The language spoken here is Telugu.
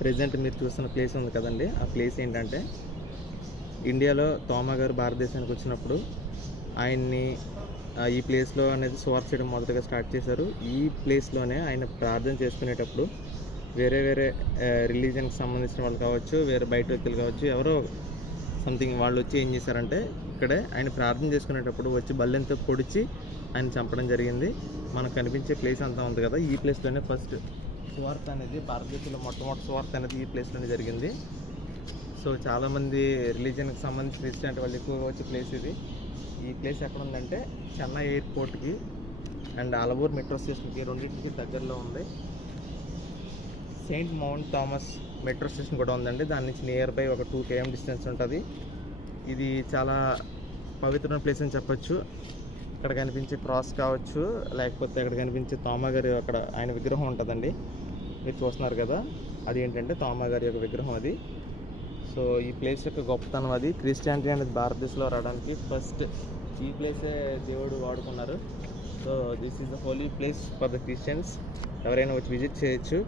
ప్రెజెంట్ మీరు చూస్తున్న ప్లేస్ ఉంది కదండి, ఆ ప్లేస్ ఏంటంటే ఇండియాలో తోమా గారు భారతదేశానికి వచ్చినప్పుడు ఆయన్ని ఈ ప్లేస్లో అనేది సువార్త చేయడం మొదటగా స్టార్ట్ చేశారు. ఈ ప్లేస్లోనే ఆయన ప్రార్థన చేసుకునేటప్పుడు వేరే వేరే రిలీజన్కి సంబంధించిన వాళ్ళు కావచ్చు, వేరే బయట వ్యక్తులు కావచ్చు, ఎవరో సంథింగ్ వాళ్ళు వచ్చి ఏం చేశారంటే ఇక్కడే ఆయన ప్రార్థన చేసుకునేటప్పుడు వచ్చి బల్లెంతో పొడిచి ఆయన చంపడం జరిగింది. మనకు కనిపించే ప్లేస్ అంతా ఉంది కదా, ఈ ప్లేస్లోనే ఫస్ట్ సువార్త అనేది భారతదేశంలో మొట్టమొదటి సువార్త అనేది ఈ ప్లేస్లోనే జరిగింది. సో చాలామంది రిలీజన్కి సంబంధించి క్రిస్టియన్ వాళ్ళు ఎక్కువగా వచ్చే ప్లేస్ ఇది. ఈ ప్లేస్ ఎక్కడ ఉందంటే చెన్నై ఎయిర్పోర్ట్కి అండ్ అలవూర్ మెట్రో స్టేషన్కి రెండింటికి దగ్గరలో ఉంది. Saint mount Thomas metro station కూడా ఉందండి, దాని నుంచి నియర్ బై ఒక 2 km డిస్టెన్స్ ఉంటుంది. ఇది చాలా పవిత్రమైన ప్లేస్ అని చెప్పొచ్చు. ఇక్కడ కనిపించే క్రాస్ కావచ్చు, లేకపోతే అక్కడ కనిపించే తోమా గారి అక్కడ ఆయన విగ్రహం ఉంటుందండి, మీరు చూస్తున్నారు కదా, అది ఏంటంటే తోమా గారి యొక్క విగ్రహం అది. సో ఈ ప్లేస్ యొక్క గొప్పతనం అది. క్రిస్టియానిటీ అనేది భారతదేశంలో రావడానికి ఫస్ట్ ఈ ప్లేసే దేవుడు వాడుకున్నారు. So this is the holy place for the Christians. ఎవరైనా వచ్చి విజిట్ చేయొచ్చు.